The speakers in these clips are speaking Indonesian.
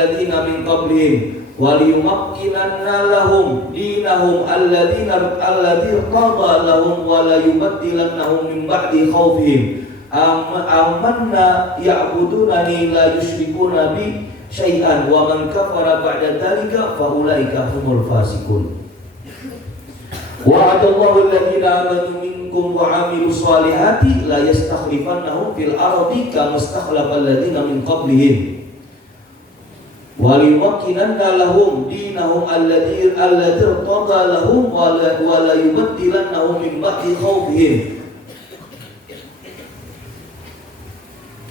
alladziina min qablihim wa liyumakkinanna lahum dinahum alladzi qada lahum wa la yubaddilannahum min ba'di khawfihim amanna ya'budunani la yusyrikuna bi syai'an wa man kafara ba'da dzalika fa ulaika humul fasiqun. Wa'adallahu alladziina amanu minkum wa 'amilus shalihati la yastakhlifannahum fil ardi kama istakhlafal ladziina min qablihim wa liyumakkinanna lahum dinahum alladzi irtada lahum wa la yubaddilannahum min ba'di khawfihim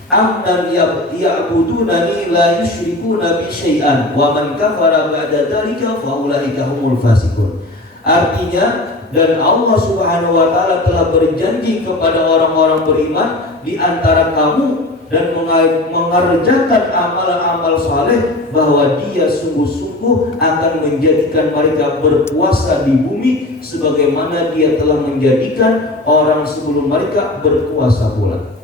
amnan ya'budunani la yusyrikuna bi syai'an wa man kafara ba'da dzalika fa ulaika humul fasiqun. Artinya, dan Allah Subhanahu wa taala telah berjanji kepada orang-orang beriman di antara kamu dan mengerjakan amal-amal saleh bahwa Dia sungguh-sungguh akan menjadikan mereka berkuasa di bumi sebagaimana Dia telah menjadikan orang sebelum mereka berkuasa pula.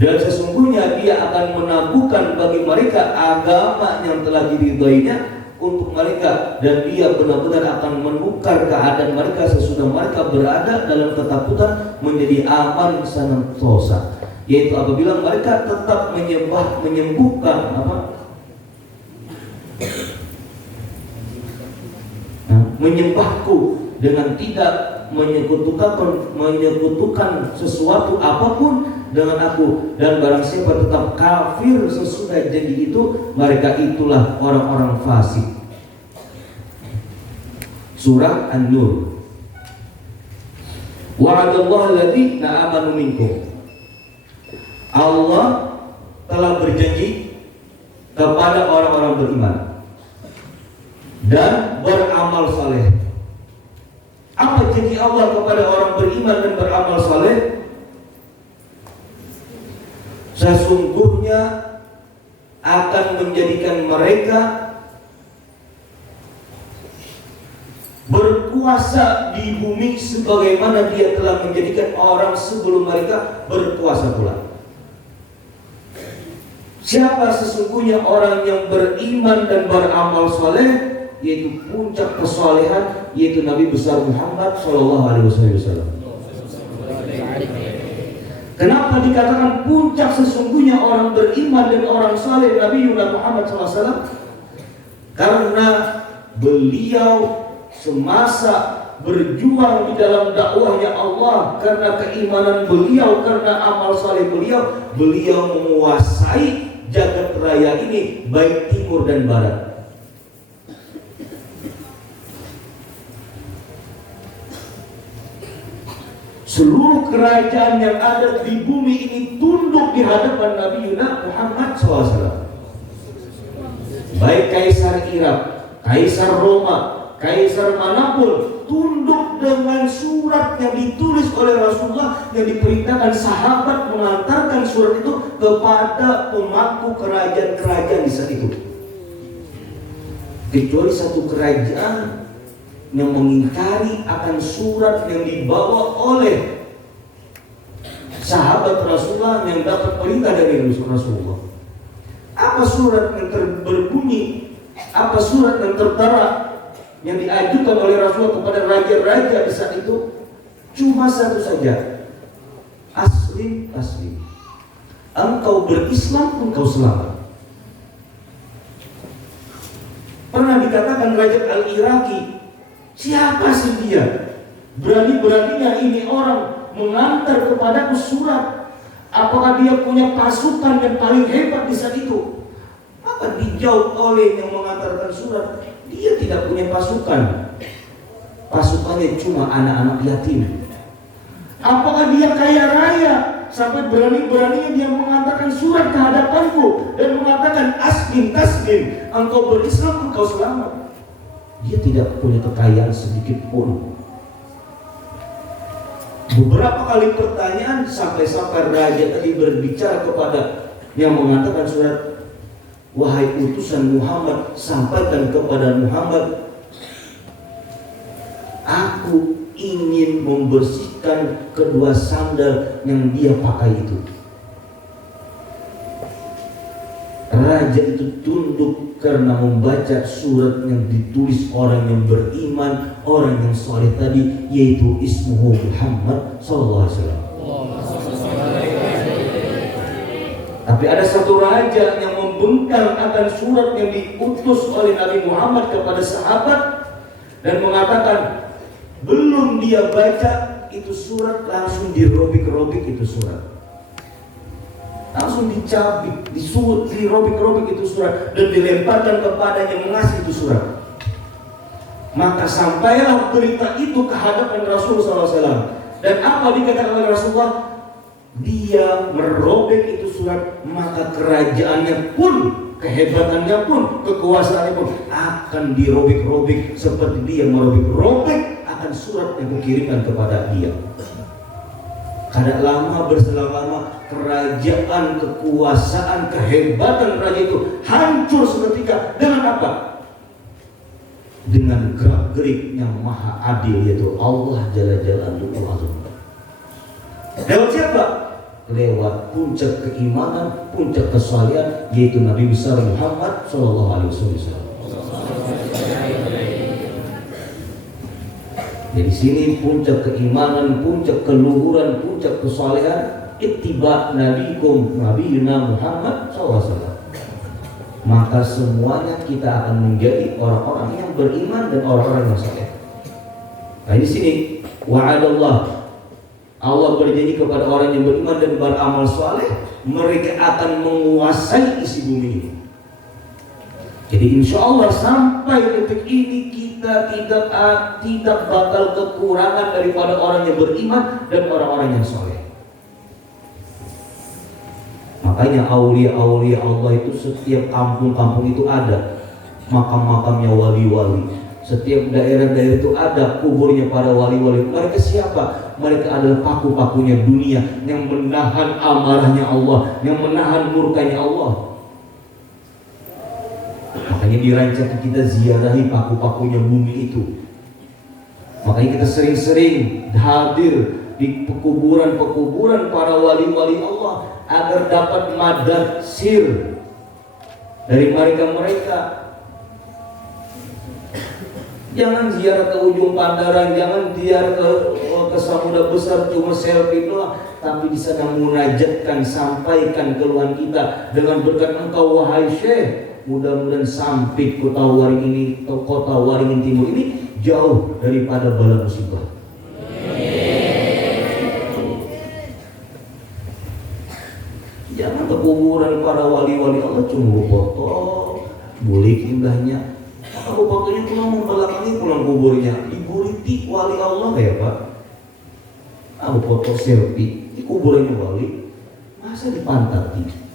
Dan sesungguhnya Dia akan menangguhkan bagi mereka agama yang telah diridhoinya untuk mereka, dan Dia benar-benar akan menukar keadaan mereka sesudah mereka berada dalam ketakutan menjadi aman senantiasa, yaitu apabila mereka tetap menyembuhkan menyembahku dengan tidak menyekutukan sesuatu apapun dengan aku, dan barang siapa tetap kafir sesudah janji itu, mereka itulah orang-orang fasik. Surah An-Nur. Wa'adallahu alladziina amanu minkum. Allah telah berjanji kepada orang-orang beriman dan beramal saleh. Apa janji Allah kepada orang beriman dan beramal saleh? Sesungguhnya akan menjadikan mereka berkuasa di bumi sebagaimana Dia telah menjadikan orang sebelum mereka berkuasa pula. Siapa sesungguhnya orang yang beriman dan beramal saleh, yaitu puncak kesalehan, yaitu Nabi besar Muhammad sallallahu alaihi wasallam. Kenapa dikatakan puncak sesungguhnya orang beriman dan orang saleh Nabi Muhammad SAW? Karena beliau semasa berjuang di dalam dakwahnya Allah, karena keimanan beliau, karena amal saleh beliau, beliau menguasai jagat raya ini baik timur dan barat. Seluruh kerajaan yang ada di bumi ini tunduk di hadapan Nabi Muhammad SAW. Baik Kaisar Irak, Kaisar Roma, Kaisar manapun, tunduk dengan surat yang ditulis oleh Rasulullah, yang diperintahkan sahabat mengantarkan surat itu kepada pemangku kerajaan-kerajaan di saat itu. Kecuali satu kerajaan yang mengingkari akan surat yang dibawa oleh sahabat Rasulullah yang dapat perintah dari Rasulullah. Apa surat yang berbunyi, apa surat yang tertera yang diajukan oleh Rasulullah kepada raja-raja di saat itu? Cuma satu saja, aslim taslim. Engkau berislam, engkau selamat. Pernah dikatakan Raja Al-Iraqi, siapa sih dia? Berani-beraninya ini orang mengantar kepadaku surat. Apakah dia punya pasukan yang paling hebat di saat itu? Maka dijawab oleh yang mengantarkan surat, dia tidak punya pasukan. Pasukannya cuma anak-anak yatim. Apakah dia kaya raya sampai berani-beraninya dia mengantarkan surat ke hadapanku dan mengatakan aslim taslim, engkau berislam, engkau selamat? Dia tidak punya kekayaan sedikit pun. Beberapa kali pertanyaan sampai raja tadi berbicara kepada yang mengatakan surat, wahai utusan Muhammad, sampaikan kepada Muhammad, aku ingin membersihkan kedua sandal yang dia pakai itu. Raja itu tunduk karena membaca surat yang ditulis orang yang beriman, orang yang soleh tadi, yaitu ismuhu Muhammad sallallahu alaihi wasallam. Tapi ada satu raja yang membengkang akan surat yang diutus oleh Nabi Muhammad kepada sahabat dan mengatakan belum dia baca itu surat, langsung dirobek-robek itu surat, langsung dicabik, disulut, dirobek-robek itu surat dan dilemparkan kepada yang mengasih itu surat. Maka sampailah berita itu ke hadapan Rasulullah SAW. Dan apa dikatakan oleh Rasulullah? Dia merobek itu surat, maka kerajaannya pun, kehebatannya pun, kekuasaannya pun akan dirobek-robek seperti dia merobek-robek akan surat yang dikirimkan kepada dia. Kada lama berselang lama kerajaan, kekuasaan, kehebatan raja itu hancur seketika. Dengan apa? Dengan gerak-gerik yang maha adil, yaitu Allah Jalla Jalaluhu. Lewat siapa? Lewat puncak keimanan, puncak kesalihan, yaitu Nabi besar Muhammad sallallahu alaihi wasallam. Dari sini puncak keimanan, puncak keluhuran, puncak kesalehan ittiba nabikum nabiyuna Muhammad SAW. Maka semuanya kita akan menjadi orang-orang yang beriman dan orang-orang yang saleh. Nah di sini wa'adallah, Allah berjanji kepada orang yang beriman dan beramal saleh, mereka akan menguasai isi bumi ini. Jadi insya Allah sampai detik ini kita tidak bakal kekurangan daripada orang yang beriman dan orang-orang yang soleh. Makanya aulia-aulia Allah itu setiap kampung-kampung itu ada makam-makamnya wali-wali. Setiap daerah-daerah itu ada kuburnya para wali-wali. Mereka siapa? Mereka adalah paku-pakunya dunia yang menahan amarahnya Allah, yang menahan murkanya Allah. Makanya dirancang kita ziarahi paku-pakunya bumi itu. Makanya kita sering-sering hadir di pekuburan-pekuburan para wali-wali Allah agar dapat madad sir dari mereka-mereka. Jangan ziarah ke ujung Pandaran, jangan ziarah ke Samudra Besar cuma selfie doang, tapi di sana munajatkan, sampaikan keluhan kita dengan berkat engkau wahai Syekh. Mudah-mudahan sampai kota Waringin Timur ini jauh daripada bala musibah. Jangan ke kuburan para wali-wali Allah cuma foto, bulik indahnya. Aku fotonya pulang membelakangi pulang kuburnya, diburiti wali Allah ya Pak. Aku foto selfie di kuburannya wali, masa dipantati?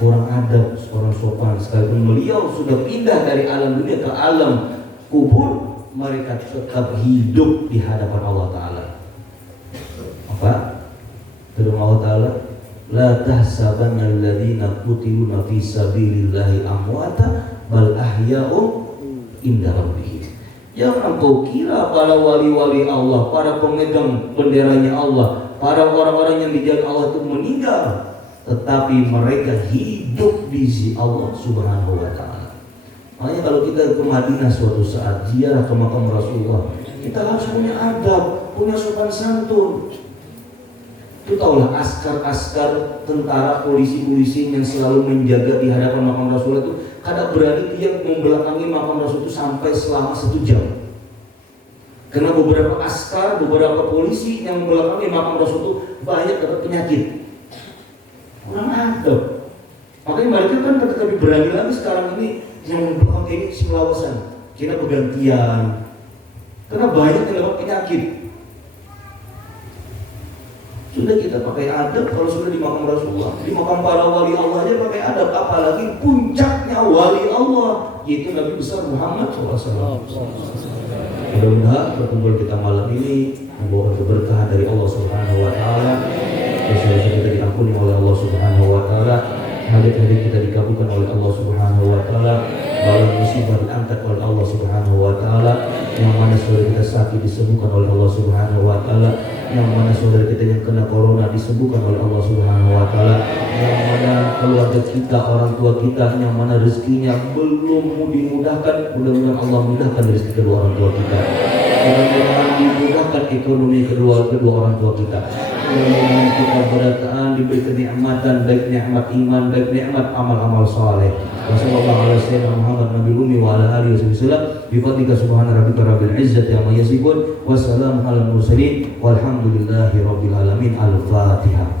Kurang adab, orang sopan. Sekalipun beliau sudah pindah dari alam dunia ke alam kubur, mereka tetap hidup di hadapan Allah Ta'ala. Apa? Firman Allah Ta'ala, la tahsabanna alladhina qutiluna fi sabilillahi amwata bal ahya'un inda rabbihim. Jangan kau kira para wali-wali Allah, para pemegang benderanya Allah, para orang-orang yang dijaga Allah itu meninggal, tetapi mereka hidup di sisi Allah Subhanahu wa Ta'ala. Makanya kalau kita ke Madinah suatu saat ziarah ke makam Rasulullah, kita harus punya adab, punya sopan santun. Itu tahulah askar-askar, tentara, polisi-polisi yang selalu menjaga di hadapan makam Rasulullah itu kadang berani dia membelakangi makam Rasul itu sampai selama 1 jam. Karena beberapa askar, beberapa polisi yang membelakangi makam Rasul itu banyak dapat penyakit. Kurang adab. Makanya mereka kan ketika berani lagi sekarang ini yang membelakang ini selawasan, kira bergantian. Karena banyak yang dapat penyakit. Sudah kita pakai adab kalau sudah di makam Rasulullah, di makam para wali Allah aja pakai adab, apalagi puncaknya wali Allah yaitu Nabi besar Muhammad SAW. Mudah-mudahan pertemuan kita malam ini membawa keberkahan dari Allah Subhanahu Wa Taala. Dosa-dosa kita diampuni oleh Allah Subhanahu Wa Taala, hajat-hajat kita dikabulkan oleh Allah Subhanahu Wa Taala, bala musibah diangkat oleh Allah Subhanahu Wa Taala, yang mana sudah kita sakit disembuhkan oleh Allah Subhanahu wa taala, yang mana saudara kita yang kena corona disembuhkan oleh Allah Subhanahu wa taala, yang mana keluarga kita, orang tua kita yang mana rezekinya belum dimudahkan, mudah-mudahan Allah mudahkan rezeki kedua orang tua kita. Mudah-mudahan dimudahkan ekonomi kedua orang tua kita. Mudah-mudahan kita berataan diberi kenikmatan, baik nikmat iman, baik nikmat amal-amal saleh. Wassallallahu ala sayyidina Muhammad nabi ummi wa ala alihi wasallam. Bi fadlika subhana rabbika rabbil izzati amma yasifun. Wassalamu alal mursalin walhamdulillahi rabbil alamin. Al-Fatihah.